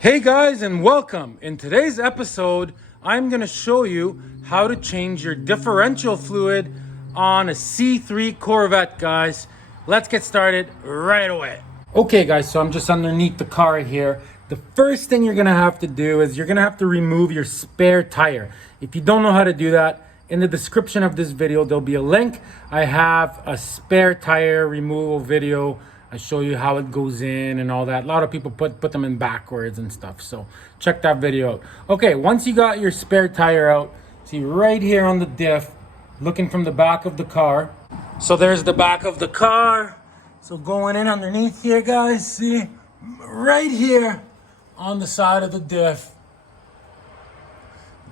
Hey guys, and welcome. In today's episode, I'm going to show you how to change your differential fluid on a C3 Corvette, guys. Let's get started right away. Okay guys, so I'm just underneath the car here. The first thing you're going to have to do is you're going to have to remove your spare tire. If you don't know how to do that, in the description of this video, there'll be a link. I have a spare tire removal video. I show you how it goes in and all that. A lot of people put them in backwards and stuff. So check that video out. Okay, once you got your spare tire out, see right here on the diff, looking from the back of the car. So there's the back of the car. So going in underneath here, guys, see right here on the side of the diff.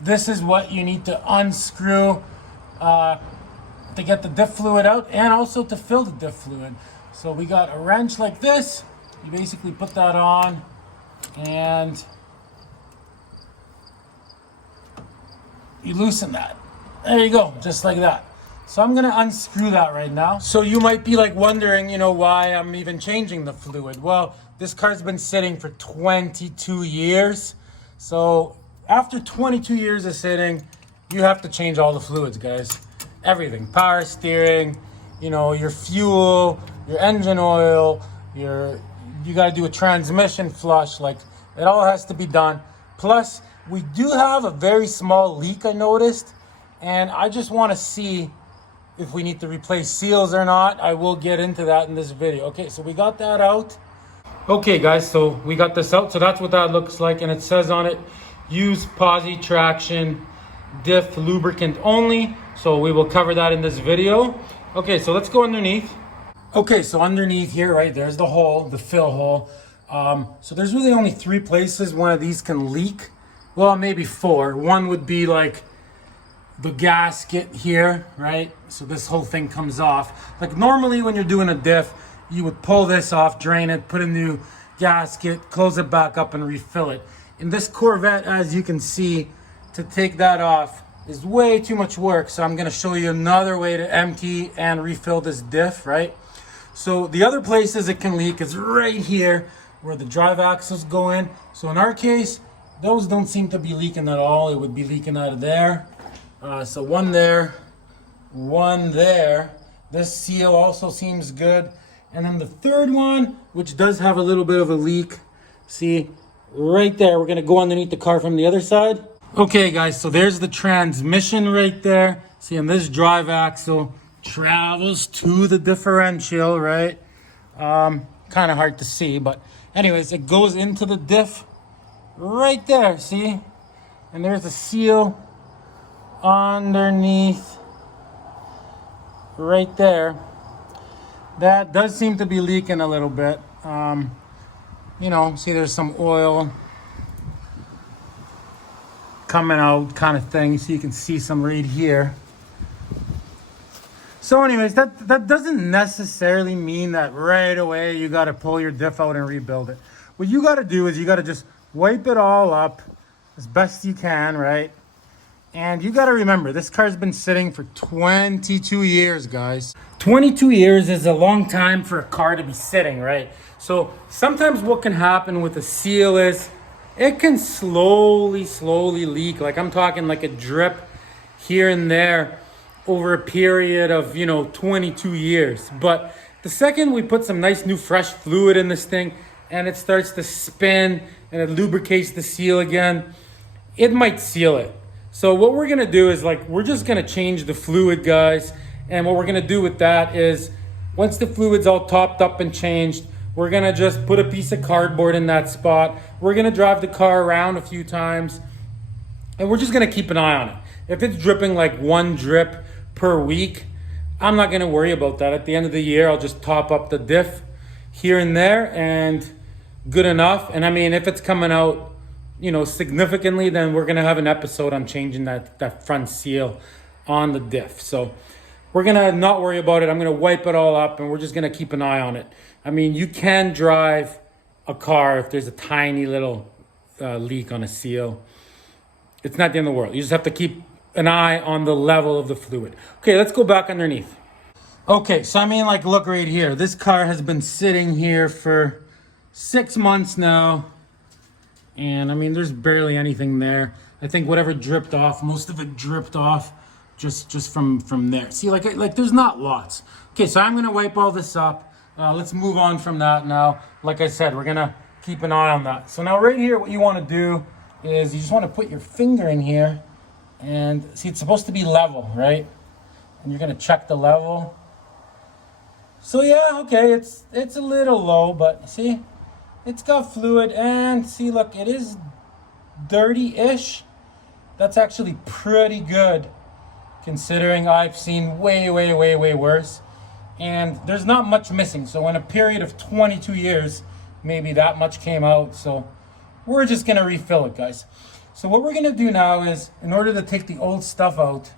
This is what you need to unscrew to get the diff fluid out and also to fill the diff fluid. So we got a wrench like this. You basically put that on and you loosen that. There you go, just like that. So I'm gonna unscrew that right now. So you might be like wondering, why I'm even changing the fluid. Well, this car's been sitting for 22 years. So after 22 years of sitting, you have to change all the fluids, guys. Everything, power steering, your fuel, your engine oil, you got to do a transmission flush. Like, it all has to be done. Plus, we do have a very small leak, I noticed, and I just want to see if we need to replace seals or not. I will get into that in this video. Okay, so we got that out. Okay, guys, so we got this out. So that's what that looks like, and it says on it, use posi traction diff lubricant only. So we will cover that in this video. Okay, so let's go underneath. Okay, so underneath here, right, there's the hole, the fill hole. So there's really only 3 places one of these can leak. Well, maybe 4. One would be like the gasket here, right? So this whole thing comes off. Like normally when you're doing a diff, you would pull this off, drain it, put a new gasket, close it back up and refill it. In this Corvette, as you can see, to take that off is way too much work. So I'm gonna show you another way to empty and refill this diff, right? So the other places it can leak is right here where the drive axles go in. So in our case, those don't seem to be leaking at all. It would be leaking out of there. So one there, one there. This seal also seems good. And then the third one, which does have a little bit of a leak, see right there. We're gonna go underneath the car from the other side. Okay guys, so there's the transmission right there. See, and this drive axle travels to the differential, right? Kind of hard to see, but anyways, it goes into the diff right there, see? And there's a seal underneath right there. That does seem to be leaking a little bit. See there's some oil coming out kind of thing. So you can see some right here. So anyways, that doesn't necessarily mean that right away you got to pull your diff out and rebuild it. What you got to do is you got to just wipe it all up as best you can, right? And you got to remember, this car's been sitting for 22 years, guys. 22 years is a long time for a car to be sitting, right? So sometimes what can happen with a seal is it can slowly leak. Like I'm talking like a drip here and there over a period of 22 years. But the second we put some nice new fresh fluid in this thing and it starts to spin and it lubricates the seal again, it might seal it. So what we're gonna do is we're just gonna change the fluid, guys. And what we're gonna do with that is once the fluid's all topped up and changed, we're gonna just put a piece of cardboard in that spot. We're gonna drive the car around a few times and we're just gonna keep an eye on it. If it's dripping like 1 drip per week, I'm not gonna worry about that. At the end of the year, I'll just top up the diff here and there and good enough. And I mean, if it's coming out, significantly, then we're gonna have an episode on changing that front seal on the diff. So we're gonna not worry about it. I'm gonna wipe it all up and we're just gonna keep an eye on it. I mean, you can drive a car if there's a tiny little leak on a seal. It's not the end of the world. You just have to keep an eye on the level of the fluid. Okay, let's go back underneath. Okay, so I mean, look right here. This car has been sitting here for 6 months now. And I mean, there's barely anything there. I think whatever dripped off, most of it dripped off just from there. See, like there's not lots. Okay, so I'm gonna wipe all this up. Let's move on from that now. Like I said, we're gonna keep an eye on that. So now right here, what you wanna do is you just wanna put your finger in here and see, it's supposed to be level, right? And you're gonna check the level. So yeah, okay, it's a little low, but see, it's got fluid, and see, look, it is dirty-ish. That's actually pretty good, considering I've seen way worse. And there's not much missing. So in a period of 22 years, maybe that much came out. So we're just gonna refill it, guys. So what we're gonna do now is, in order to take the old stuff out,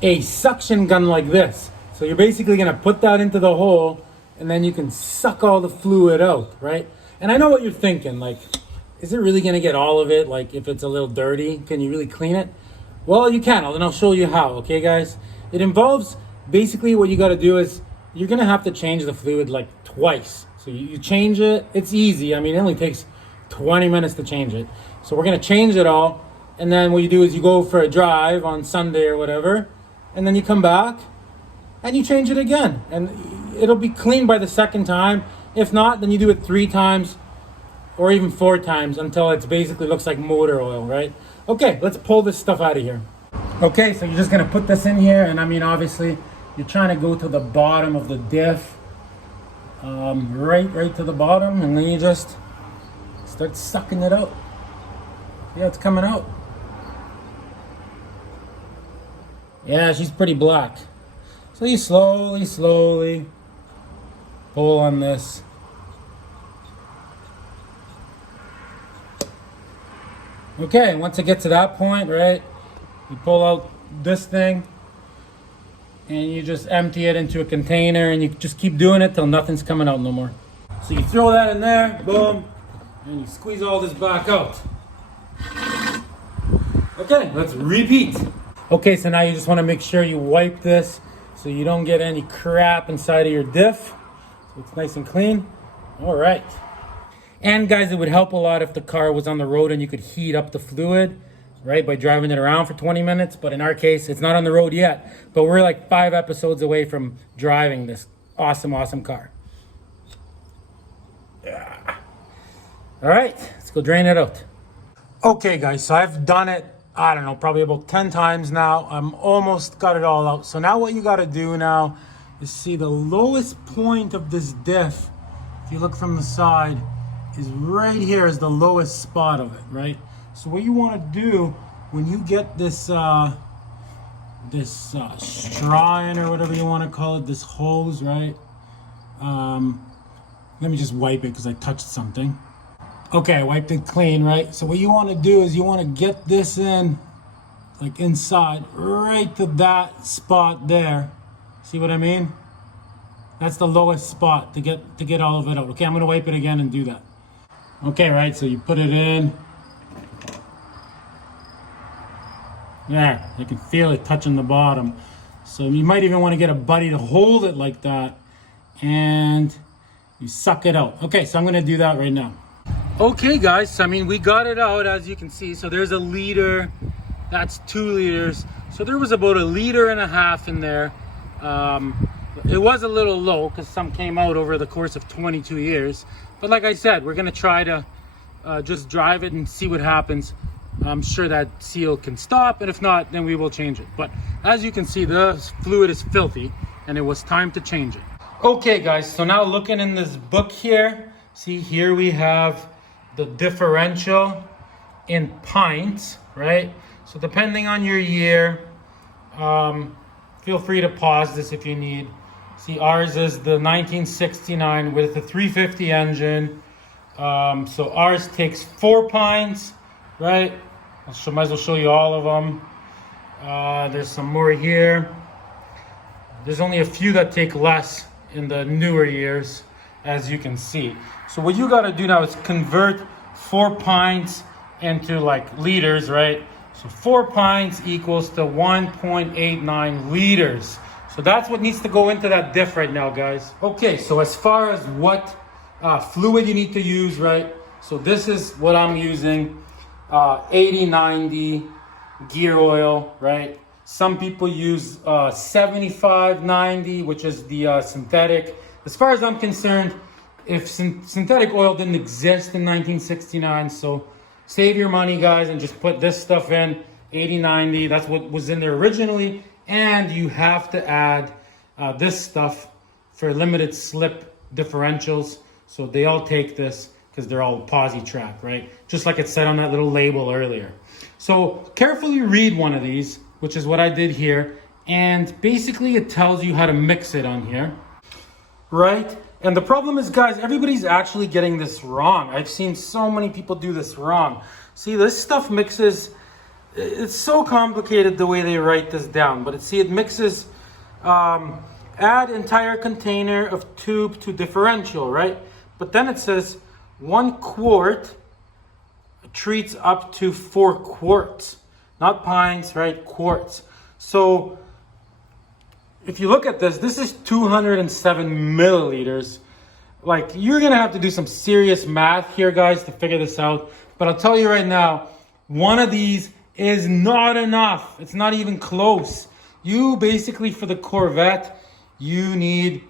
a suction gun like this. So you're basically gonna put that into the hole, and then you can suck all the fluid out, right? And I know what you're thinking, like, is it really gonna get all of it? Like, if it's a little dirty, can you really clean it? Well, you can, and I'll show you how, okay, guys? It involves, basically what you gotta do is, you're gonna have to change the fluid like twice. So you change it, it's easy. I mean, it only takes 20 minutes to change it. So we're gonna change it all, and then what you do is you go for a drive on Sunday or whatever, and then you come back, and you change it again. And it'll be clean by the second time. If not, then you do it 3 times, or even 4 times, until it basically looks like motor oil, right? Okay, let's pull this stuff out of here. Okay, so you're just gonna put this in here, and I mean, obviously, you're trying to go to the bottom of the diff, right to the bottom, and then you just start sucking it out. Yeah, it's coming out. Yeah, she's pretty black. So you slowly pull on this. Okay, once it gets to that point, right, you pull out this thing, and you just empty it into a container, and you just keep doing it till nothing's coming out no more. So you throw that in there, boom, and you squeeze all this back out. Okay, let's repeat. Okay, so now you just want to make sure you wipe this so you don't get any crap inside of your diff. So it's nice and clean. All right. And guys, it would help a lot if the car was on the road and you could heat up the fluid, right, by driving it around for 20 minutes. But in our case, it's not on the road yet, but we're like 5 episodes away from driving this awesome car. Yeah. All right, let's go drain it out. Okay, guys, so I've done it, I don't know, probably about 10 times now. I'm almost got it all out. So now what you got to do now is see the lowest point of this diff, if you look from the side, is right here is the lowest spot of it, right? So what you want to do when you get this straw in, or whatever you want to call it, this hose, right? Let me just wipe it because I touched something. Okay, I wiped it clean, right? So what you want to do is you want to get this in, like inside, right to that spot there. See what I mean? That's the lowest spot to get all of it out. Okay, I'm gonna wipe it again and do that. Okay, right, so you put it in. There, you can feel it touching the bottom. So you might even want to get a buddy to hold it like that, and you suck it out. Okay, so I'm gonna do that right now. Okay guys, I mean, we got it out, as you can see. So there's a liter, that's 2 liters. So there was about 1.5 liters in there. It was a little low because some came out over the course of 22 years. But like I said, we're gonna try to just drive it and see what happens. I'm sure that seal can stop, and if not, then we will change it. But as you can see, the fluid is filthy, and it was time to change it. Okay guys, so now looking in this book here, see here we have the differential in pints, right? So depending on your year, feel free to pause this if you need. See, ours is the 1969 with the 350 engine. So ours takes 4 pints, right? Might as well show you all of them. There's some more here. There's only a few that take less in the newer years, as you can see. So what you gotta do now is convert 4 pints into like liters, right? So 4 pints equals to 1.89 liters. So that's what needs to go into that diff right now, guys. Okay, so as far as what fluid you need to use, right? So this is what I'm using, 80/90 gear oil, right? Some people use 75/90, which is the synthetic. As far as I'm concerned, if synthetic oil didn't exist in 1969, so save your money, guys, and just put this stuff in, 80/90. That's what was in there originally. And you have to add this stuff for limited slip differentials. So they all take this because they're all posi track, right? Just like it said on that little label earlier. So carefully read one of these, which is what I did here. And basically it tells you how to mix it on here, right? And the problem is, guys, everybody's actually getting this wrong. I've seen so many people do this wrong. See, this stuff mixes, it's so complicated the way they write this down, but it mixes, add entire container of tube to differential, right? But then it says 1 quart treats up to 4 quarts, not pints, right? Quarts. So if you look at this, this is 207 milliliters. Like, you're gonna have to do some serious math here, guys, to figure this out. But I'll tell you right now, one of these is not enough. It's not even close. You basically, for the Corvette, you need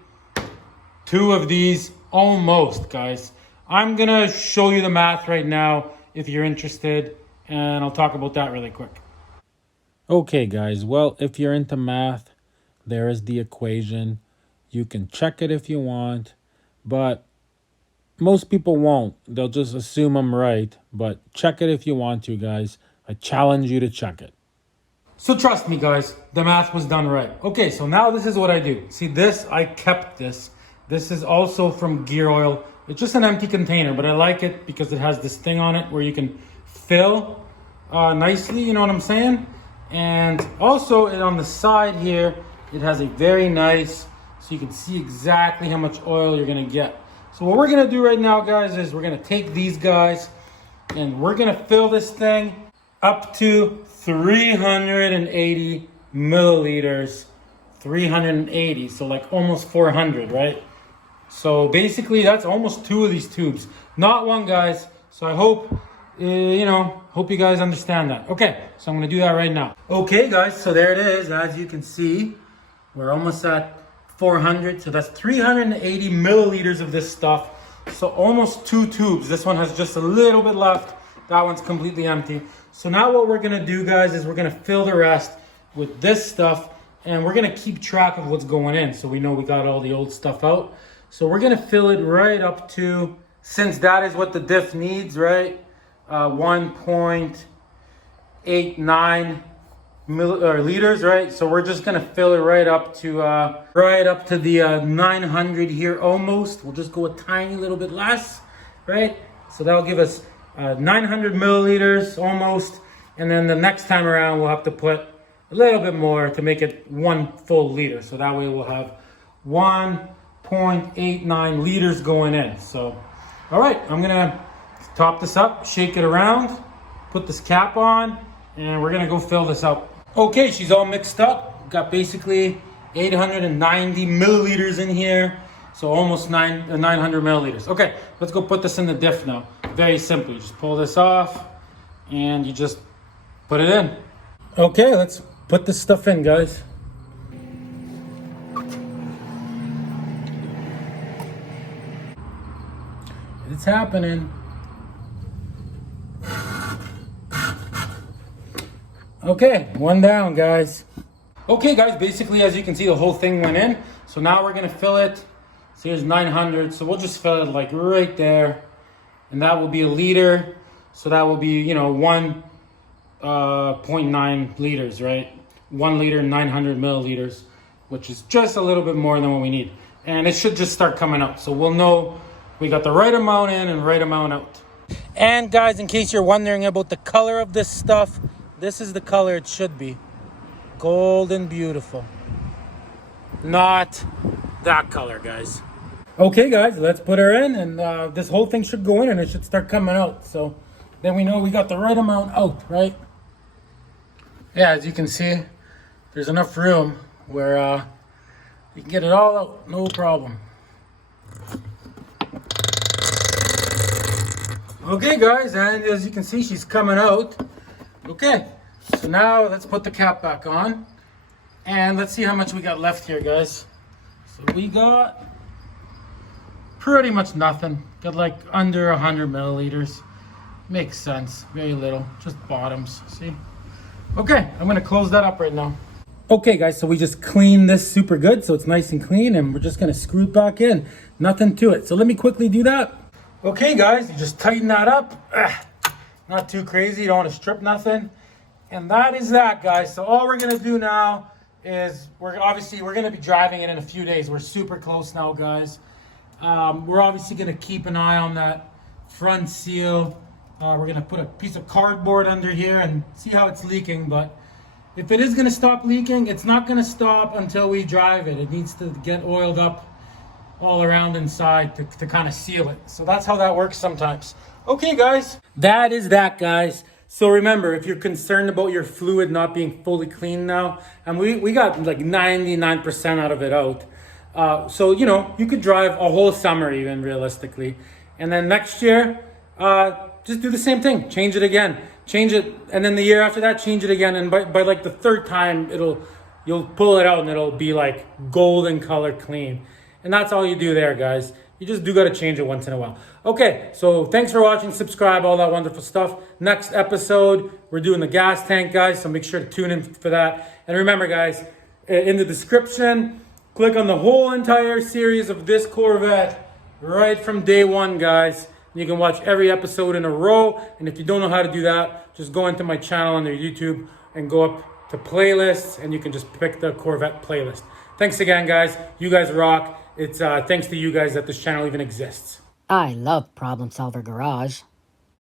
2 of these almost, guys. I'm gonna show you the math right now if you're interested, and I'll talk about that really quick. Okay, guys, well, if you're into math, there is the equation. You can check it if you want, but most people won't. They'll just assume I'm right, but check it if you want to, guys. I challenge you to check it. So trust me, guys, the math was done right. Okay, so now this is what I do. See this, I kept this. This is also from gear oil. It's just an empty container, but I like it because it has this thing on it where you can fill nicely, you know what I'm saying? And also on the side here, it has a very nice, so you can see exactly how much oil you're gonna get. So what we're gonna do right now, guys, is we're gonna take these guys and we're gonna fill this thing up to 380 milliliters. 380, so like almost 400, right? So basically that's almost 2 of these tubes, not one, guys. So I hope, hope you guys understand that. Okay, so I'm gonna do that right now. Okay, guys, so there it is. As you can see, we're almost at 400. So that's 380 milliliters of this stuff. So almost 2 tubes. This one has just a little bit left. That one's completely empty. So now what we're gonna do, guys, is we're gonna fill the rest with this stuff, and we're gonna keep track of what's going in so we know we got all the old stuff out. So we're gonna fill it right up to, since that is what the diff needs, right? 1.89 liters, right? So we're just gonna fill it right up to the 900 here almost. We'll just go a tiny little bit less, right? So that'll give us 900 milliliters almost. And then the next time around, we'll have to put a little bit more to make it 1 full liter. So that way we'll have 1.89 liters going in. So, all right, I'm gonna top this up, shake it around, put this cap on, and we're gonna go fill this up. Okay, she's all mixed up. Got basically 890 milliliters in here. So almost 900 milliliters. Okay, let's go put this in the diff now. Very simple, you just pull this off and you just put it in. Okay, let's put this stuff in, guys. It's happening. Okay, 1 down, guys. Okay, guys, basically, as you can see, the whole thing went in. So now we're gonna fill it. So here's 900, so we'll just fill it like right there. And that will be a liter. So that will be, 1.9 liters, right? 1 liter, 900 milliliters, which is just a little bit more than what we need. And it should just start coming out. So we'll know we got the right amount in and right amount out. And guys, in case you're wondering about the color of this stuff, this is the color it should be. Golden beautiful. Not that color, guys. Okay, guys, let's put her in, and this whole thing should go in and it should start coming out. So then we know we got the right amount out, right? Yeah, as you can see, there's enough room where you can get it all out, no problem. Okay guys, and as you can see, she's coming out. Okay, so now let's put the cap back on. And let's see how much we got left here, guys. So we got pretty much nothing. Got like under 100 milliliters. Makes sense, very little, just bottoms, see? Okay, I'm gonna close that up right now. Okay guys, so we just cleaned this super good, so it's nice and clean, and we're just gonna screw it back in. Nothing to it. So let me quickly do that. Okay guys, you just tighten that up. Not too crazy, you don't wanna strip nothing. And that is that, guys. So all we're gonna do now is we're gonna be driving it in a few days. We're super close now, guys. We're obviously gonna keep an eye on that front seal. We're gonna put a piece of cardboard under here and see how it's leaking, but if it is gonna stop leaking, it's not gonna stop until we drive it. It needs to get oiled up all around inside to kind of seal it. So that's how that works sometimes. Okay guys, that is that, guys. So remember, if you're concerned about your fluid not being fully clean now, and we got like 99% out of it out. So, you know, you could drive a whole summer even realistically. And then next year, just do the same thing, change it again, change it. And then the year after that, change it again. And by like the third time, you'll pull it out and it'll be like golden color clean. And that's all you do there, guys. You just do got to change it once in a while. Okay, so thanks for watching, subscribe, all that wonderful stuff. Next episode, we're doing the gas tank, guys, so make sure to tune in for that. And remember, guys, in the description, click on the whole entire series of this Corvette right from day one, guys. You can watch every episode in a row. And if you don't know how to do that, just go into my channel under YouTube and go up to playlists, and you can just pick the Corvette playlist. Thanks again, guys. You guys rock. It's thanks to you guys that this channel even exists. I love Problem Solver Garage.